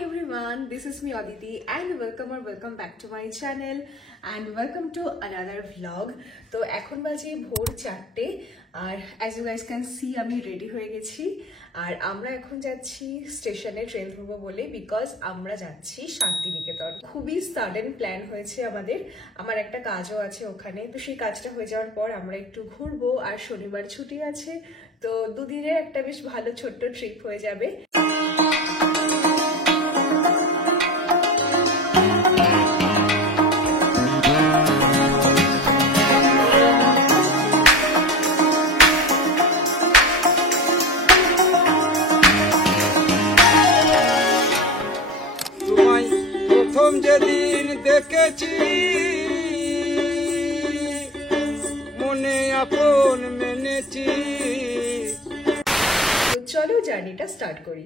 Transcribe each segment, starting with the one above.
Everyone, this is me Aditi and welcome back to my channel and welcome to another vlog. তো এখন বাজে ভোর 4টে আর as you guys can see আমি ready হয়ে গেছি আর আমরা এখন যাচ্ছি স্টেশনে ট্রেন ধরবো বলে বিকজ আমরা যাচ্ছি শান্তিনিকেতন। খুবই সাডেন প্ল্যান হয়েছে আমার একটা কাজও আছে ওখানে, তো সেই কাজটা হয়ে যাওয়ার পর আমরা একটু ঘুরবো আর শনিবার ছুটি আছে, তো দুদিনের একটা বেশ ভালো ছোট্ট ট্রিপ হয়ে যাবে। যেদিন দেখেছি মনে আপন মেনেছি, চলো জার্নিটা স্টার্ট করি।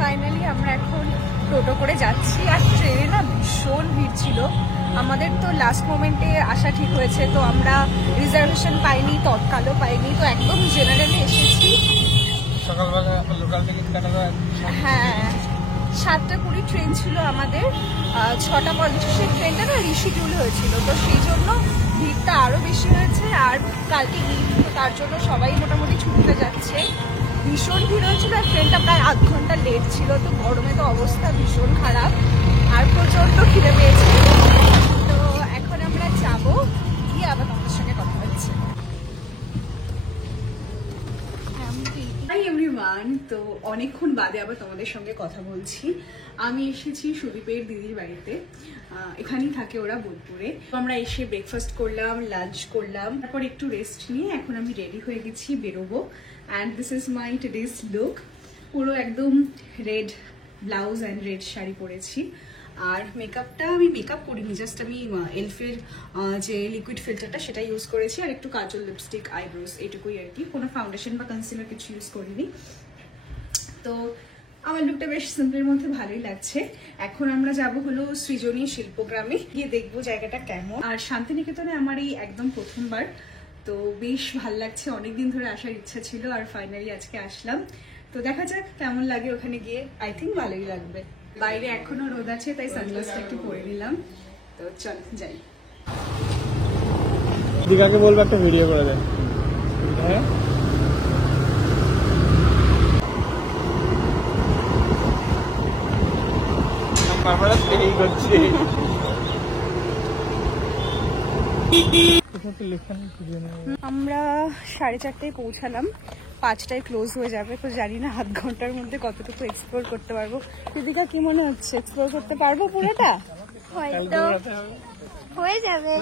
ফাইনালি আমরা এখন টোটো করে যাচ্ছি আর ট্রেনে না ভীষণ ভিড় ছিল। আমাদের তো লাস্ট মোমেন্টে আসা ঠিক হয়েছে, তো আমরা রিজার্ভেশন পাইনি, তৎকালও পাইনি, তো একদম জেনারেলে এসেছি। সকালবেলা লোকাল টিকিট কাটা হয়। হ্যাঁ, 7:20 ট্রেন ছিল আমাদের, 6:50 ট্রেনটা না রিশিডিউল হয়েছিল, তো সেই জন্য ভিড়টা আরও বেশি হয়েছে। আর কালকে ঈদ, তার জন্য সবাই মোটামুটি ছুটিতে যাচ্ছে। ভীষণ ভিড় হয়েছিল আর ট্রেনটা প্রায় আধ ঘন্টা লেট ছিল, তো গরমে তো অবস্থা ভীষণ খারাপ আর প্রচণ্ড খিদে পেয়েছে। তো এখন আমরা যাবো, গিয়ে আবার তোমাদের সঙ্গে কথা হচ্ছে। হাই এভরিওয়ান, তো অনেকক্ষণ বাদে আবার তোমাদের সঙ্গে কথা বলছি। আমি এসেছি সুদীপের দিদির বাড়িতে, এখানেই থাকে ওরা বোলপুরে। আমরা এসে ব্রেকফাস্ট করলাম, লাঞ্চ করলাম, তারপর একটু রেস্ট নিয়ে এখন আমি রেডি হয়ে গেছি, বেরোবো। And this is my today's look. পুরো একদম red blouse and red sari পরেছি। আর মেকআপটা আমি মেকআপ করিনি, জাস্ট আমি এলফের যে লিকুইড ফিল্টারটা সেটা ইউজ করেছি আর একটু কাজল, লিপস্টিক, আইব্রোস, এইটুকুই আর কি। কোনো ফাউন্ডেশন বা কনসিলার কিছু ইউজ করিনি। তো আমার লুকটা বেশ সিম্পলের মধ্যে ভালোই লাগছে। এখন আমরা যাব হলো সৃজনী শিল্পগ্রামে, গিয়ে দেখবো জায়গাটা কেমন। আর শান্তিনিকেতনে আমার এই একদম প্রথমবার, তো বেশ ভাল লাগছে। অনেকদিন ধরে আসার ইচ্ছা ছিল আর ফাইনালি আজকে আসলাম। তো দেখা যাক কেমন লাগে ওখানে গিয়ে, আই থিঙ্ক ভালোই লাগবে। বাইরে এখনো রোদ আছে, তাই সানগ্লাসটা একটু পরে নিলাম। তো চল যাই। দীঘাকে বলবো একটা ভিডিও করে দেন। হ্যাঁ, আমরা 4:30টায় পৌঁছালাম, 5টায় ক্লোজ হয়ে যাবে, তো জানি না আধ ঘন্টার মধ্যে কতটুকু এক্সপ্লোর করতে পারবো। দিদিকা কি মনে হচ্ছে, এক্সপ্লোর করতে পারবো পুরোটা? হয়তো হয়ে যাবে।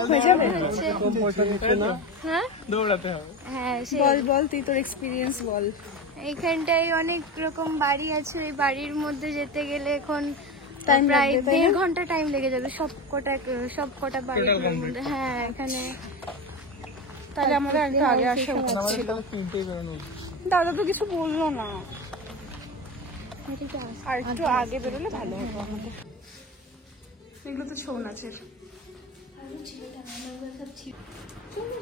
দৌড়াতে হবে। হ্যাঁ, বল তুই তোর এক্সপিরিয়েন্স বল। এইখানটায় অনেক রকম বাড়ি আছে, ওই বাড়ির মধ্যে যেতে গেলে এখন প্রায় 1.5 ঘন্টা টাইম লেগে যাবে সব কটা বাড়ির মধ্যে। হ্যাঁ, এখানে তাহলে আমাদের আগে আসা উচিত ছিল। দাদা তো কিছু বললো না, আর একটু আগে বেরোলে ভালো হতো আমাদের। এগুলো তো ছৌ নাচের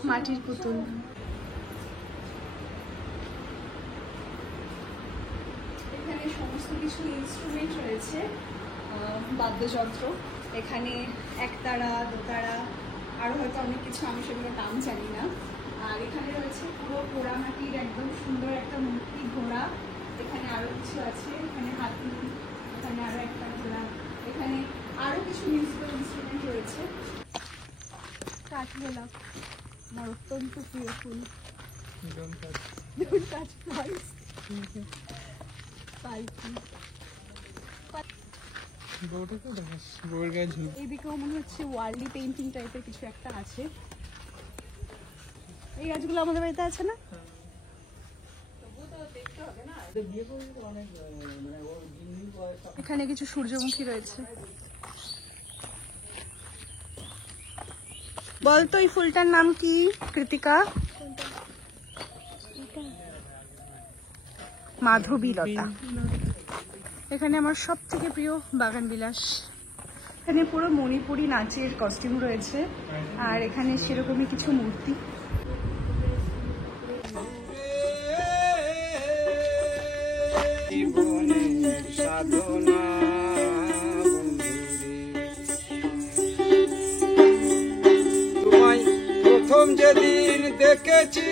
মাটির পুতুল। এখানে সমস্ত কিছু ইনস্ট্রুমেন্ট রয়েছে, বাদ্যযন্ত্র। এখানে একতারা, দোতারা, আরো হয়তো অনেক কিছু, আমি সেগুলো নাম জানি না। আর এখানে রয়েছে পুরো পোড়ামাটির একদম সুন্দর একটা মূর্তি, ঘোড়া। এখানে আরো কিছু আছে, এখানে হাতি, এখানে আরো একটা ঘোড়া, এখানে আরো কিছু মিউজিক্যাল ইনস্ট্রুমেন্ট রয়েছে। কাঠগোলাপ আমার অত্যন্ত প্রিয় ফুল। এইদিকেও মনে হচ্ছে ওয়ার্ল্ডলি পেইন্টিং টাইপের কিছু একটা আছে। এই গাছগুলো আমাদের বাড়িতে আছে না? এখানে কিছু সূর্যমুখী রয়েছে। বলতো এই ফুলটার নাম কি কৃতিকা? মাধবীলতা। এখানে আমার সব থেকে প্রিয় বাগান বিলাস, এখানে পুরো মণিপুরি নাচের কস্টিউম রয়েছে, আর এখানে সেরকমই কিছু মূর্তি। জীবনের সাধনা তোমায় প্রথম যেদিন দেখেছি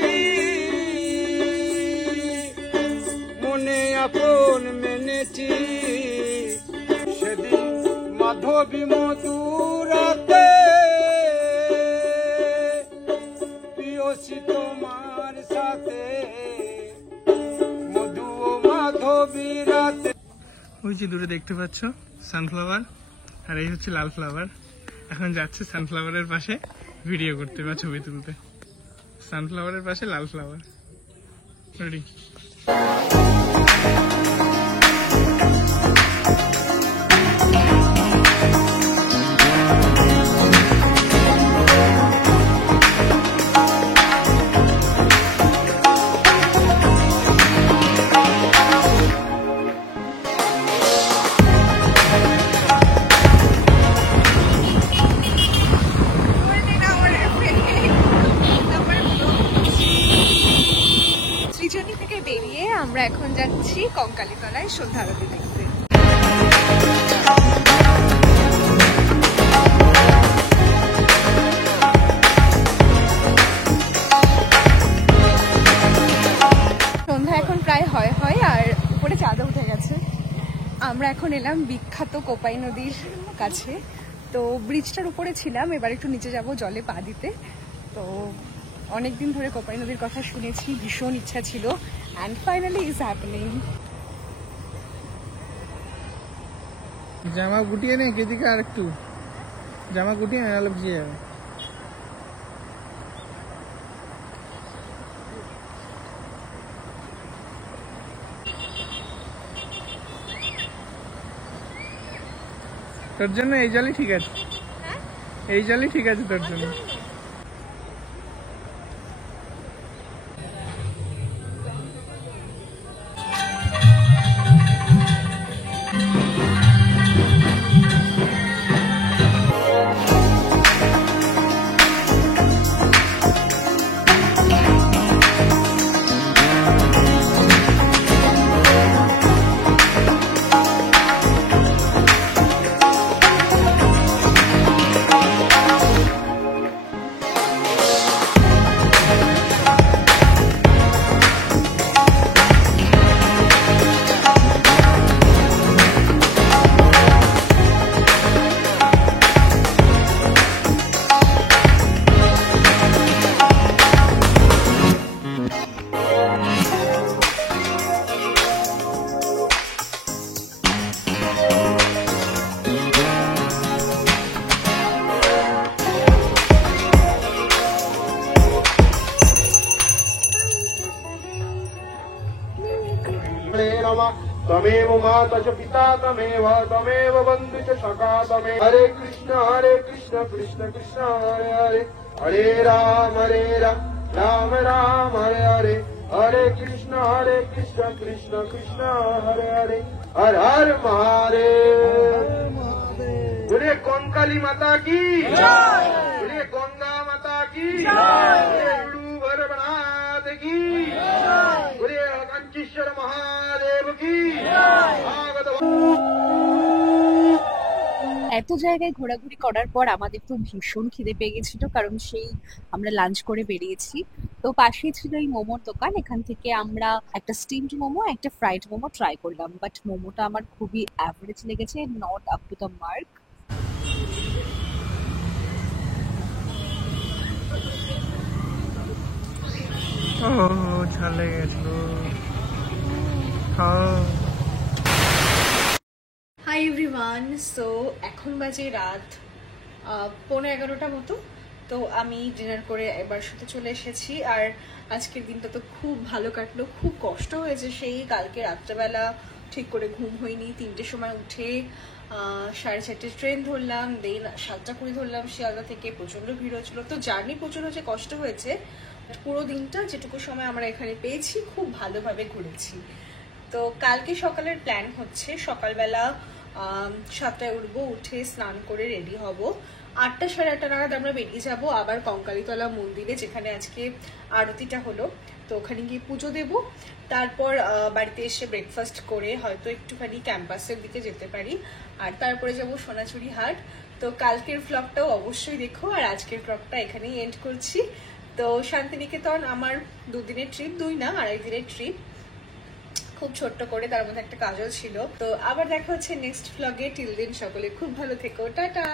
মনে আপন মেনেছি, সেদিন মাধবী মধুরাতে প্রিয়সী তোমার সাথে মধু ও মাধবী রাতে। ওই যে দূরে দেখতে পাচ্ছ সানফ্লাওয়ার, আর এই হচ্ছে লাল ফ্লাওয়ার। এখন যাচ্ছে সানফ্লাওয়ারের পাশে ভিডিও করতে বা ছবি তুলতে। সানফ্লাওয়ারের পাশে লাল ফ্লাওয়ার। রেডি? শ্রীজনী থেকে বেরিয়ে আমরা এখন যাচ্ছি কঙ্কালীতলায় সন্ধ্যা আরতি দেখতে। সন্ধ্যা এখন প্রায় হয় আর উপরে চাঁদও উঠে গেছে। আমরা এখন এলাম বিখ্যাত কোপাই নদীর কাছে। তো ব্রিজটার উপরে ছিলাম, এবার একটু নিচে যাব জলে পা দিতে। তো অনেকদিন ধরে কোপাই নদীর কথা শুনেছি, ভীষণ ইচ্ছা ছিল, অ্যান্ড ফাইনালি ইজ হ্যাপেনিং। জামা গুটিয়ে নে, কেদিকে আর একটু জামা গুটিয়ে নে, নাহলে ভিজে যাবে। তোর জন্য এই জলই ঠিক আছে, এই জলই ঠিক আছে তোর জন্য। तमेव माता च पिता तमेव तमेव बंधु च सखा तमेव। हरे कृष्ण कृष्ण कृष्ण हरे हरे, हरे राम राम राम हरे हरे, हरे कृष्ण कृष्ण कृष्ण हरे हरे, हर हर महादेव। बोलिए कंकाली माता की जय, बोलिए गंगा माता की जय, बोलिए भरभनाथ की जय, बोलिए कंचेश्वर महादेव की এত জায়গায় ঘোরাঘুরি করার পর আমাদের তো ভীষণ খিদে পেয়ে গেছিল, কারণ সেই আমরা লাঞ্চ করে বেরিয়েছি। তো পাশেই ছিল এই মোমোর দোকান, এখান থেকে আমরা একটা স্টিমড মোমো একটা ফ্রাইড মোমো ট্রাই করলাম, বাট মোমোটা আমার খুবই অ্যাভারেজ লেগেছে, not up to the mark. ও ঝাল লেগে গেছিল। হাই এভরিওয়ান, সো এখন বাজে রাত 11:15 মতো। তো আমি ডিনার করে এবার শুতে চলে এসেছি। আর আজকের দিনটা তো খুব ভালো কাটলো, খুব কষ্ট হয়েছে সেই কালকে রাত্রেবেলা ঠিক করে ঘুম হয়নি। 3টের সময় উঠে 4:30 ট্রেন ধরলাম, দেন 7:20 ধরলাম শিয়ালদা থেকে। প্রচণ্ড ভিড় হচ্ছিল, তো জার্নি প্রচুর হয়েছে, কষ্ট হয়েছে। পুরো দিনটা যেটুকু সময় আমরা এখানে পেয়েছি খুব ভালোভাবে ঘুরেছি। তো কালকে সকালের প্ল্যান হচ্ছে সকালবেলা 7টায় উঠবো, উঠে স্নান করে রেডি হব। 8টা সাড়ে 8টা নাগাদ আমরা বেরিয়ে যাব আবার কঙ্কালীতলা মন্দিরে, যেখানে আজকে আরতিটা হলো, তো ওখানে গিয়ে পুজো দেব। তারপর বাড়িতে এসে ব্রেকফাস্ট করে হয়তো একটুখানি ক্যাম্পাসের দিকে যেতে পারি, আর তারপরে যাব সোনাঝুরি হাট। তো কালকের ব্লগটাও অবশ্যই দেখো, আর আজকের ব্লগটা এখানেই এন্ড করছি। তো শান্তিনিকেতন আমার 2 দিনের ট্রিপ, 2 না 2.5 দিনের ট্রিপ, খুব ছোট্ট করে, তার মধ্যে একটা কাজও ছিল। তো আবার দেখা হচ্ছে নেক্সট ব্লগে। টিল দিন সকলে খুব ভালো থেকো, টাটা।